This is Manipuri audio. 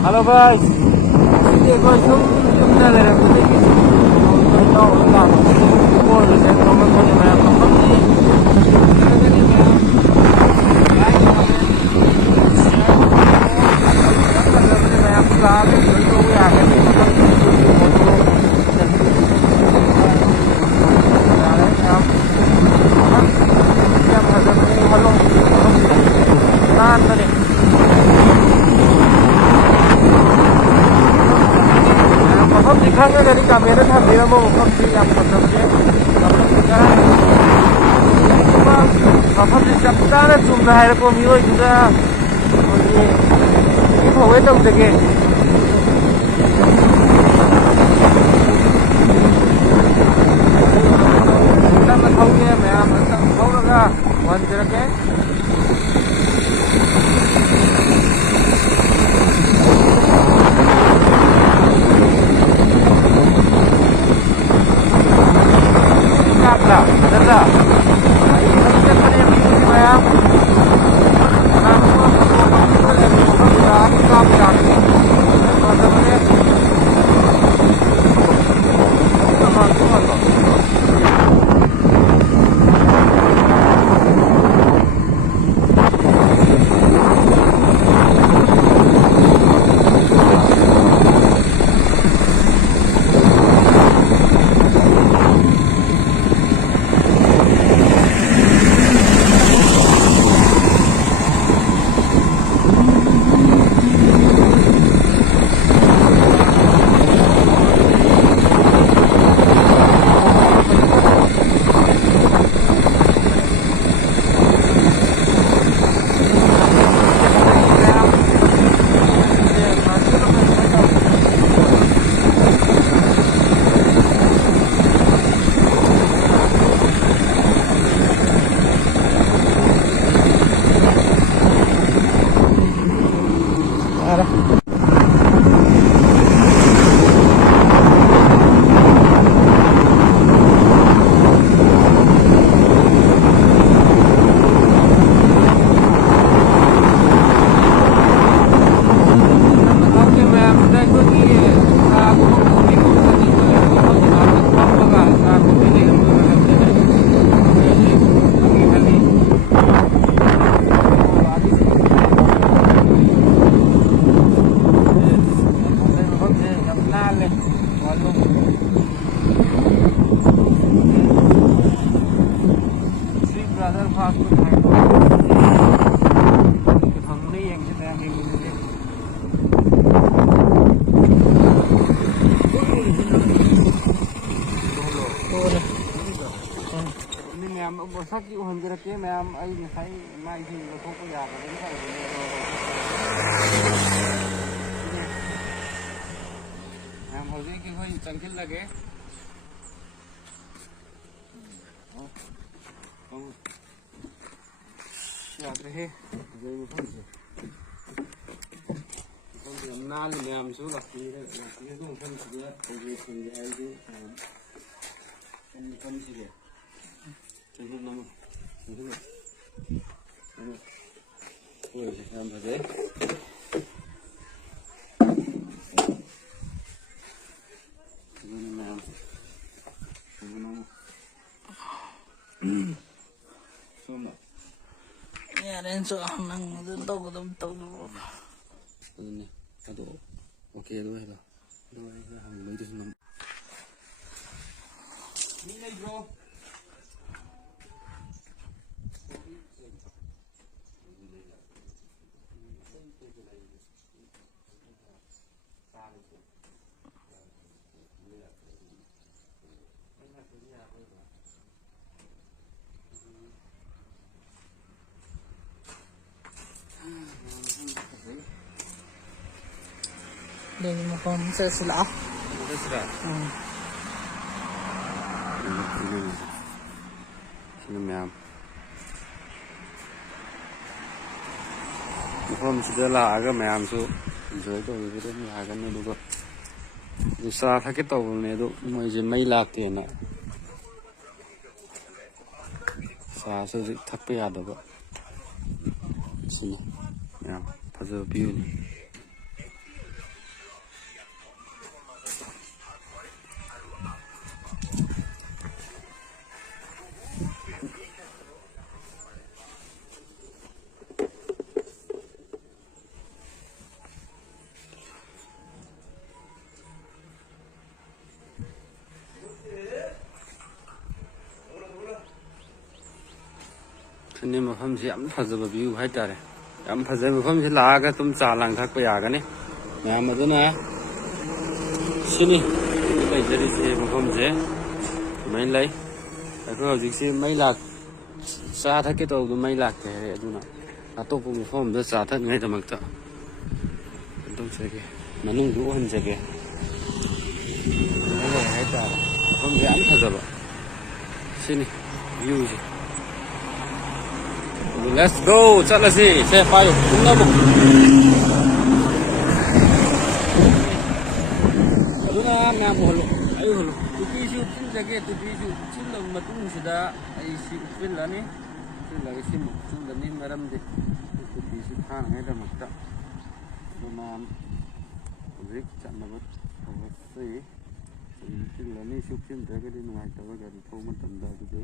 Halo guys, ini gue zoomnya dari sini gitu. Kalau tahu lah, gue saya komen punya banyak teman nih. Ini memang banyak sekali itu ya kan yang ada halong nan tadi. मफम दिखाएंगे यदि कैमरे था मेरा वो मफम थी आप मतलब के मफम दिखा मफम चपटा ने चुम रहा है को मियो इधर ये भवे तब देखे ना मैं खाऊंगे मैं मतलब खाऊं लगा वन जरा के Ada. Ini kan pada yang ini saya. Karena aku Sakit hunjir ke, ma'am आई मिठाई माई ही लोगों को याद है ना मैम हो जाए कि कोई चंकिल लगे याद रहे नाल मैम सु लगती है तो फन से ये सुन जाए कि फन से Ini nama, ini oh yang mana? Ini nama, ini nama. Semua. Ya, Renzo, nang tahu tahu. Ini, aduh, oke dulu ya, dulu ya, hamil itu semua. Ini bro. Dari makan sesuatu. Sesuatu. Ini मैम मफम सिदा लागा मैम सु एंजॉय तौबदे लागन दुगा सा थके तौबने दो मोइजे मई लाक्ते ना सा से थकपे यादबा सिने मैम फजो व्यू ꯁꯤꯅꯤ ꯃꯐꯝꯁꯤ ꯌꯥꯝ ꯐꯖꯕ ꯚ꯭ꯌꯨ ꯍꯥꯏꯇꯥꯔꯦ ꯌꯥꯝ ꯐꯖꯕ ꯃꯐꯝꯁꯤ ꯂꯥꯛꯑꯒ ꯑꯗꯨꯝ ꯆꯥ ꯂꯥꯡ ꯊꯛꯄ ꯌꯥꯒꯅꯤ ꯃꯌꯥꯝ ꯑꯗꯨꯅ ꯁꯤꯅꯤ ꯂꯩꯖꯔꯤꯁꯦ ꯃꯐꯝꯁꯦ ꯁꯨꯃꯥꯏꯅ ꯂꯩ ꯑꯩꯈꯣꯏ ꯍꯧꯖꯤꯛꯁꯤ ꯃꯩ ꯆꯥ ꯊꯛꯀꯦ ꯇꯧꯕꯗꯣ ꯃꯩ ꯂꯥꯛꯇꯦ ꯍꯥꯏꯔꯦ ꯑꯗꯨꯅ ꯑꯇꯣꯞꯄ ꯃꯐꯝ ꯑꯃꯗ ꯆꯥ ꯊꯛꯅꯤꯡꯉꯥꯏꯗꯃꯛꯇ ꯇꯧꯖꯒꯦ ꯃꯅꯨꯡꯗ ꯎꯍꯟꯖꯒꯦ ꯍꯥꯏꯇꯥꯔꯦ ꯃꯐꯝꯁꯦ ꯌꯥꯝ ꯐꯖꯕ sini view sih let's go चलसी से पायो कुंगबो aduna na bolo ayo holo tupi ju tin jage tupi ju tin la matung sida ai si upil lani tin la si mu tin la ni maram de tupi si thang hai da makta aduna rik channa sai tin la ni su tin jage di ngai ta ga di thoma tam da du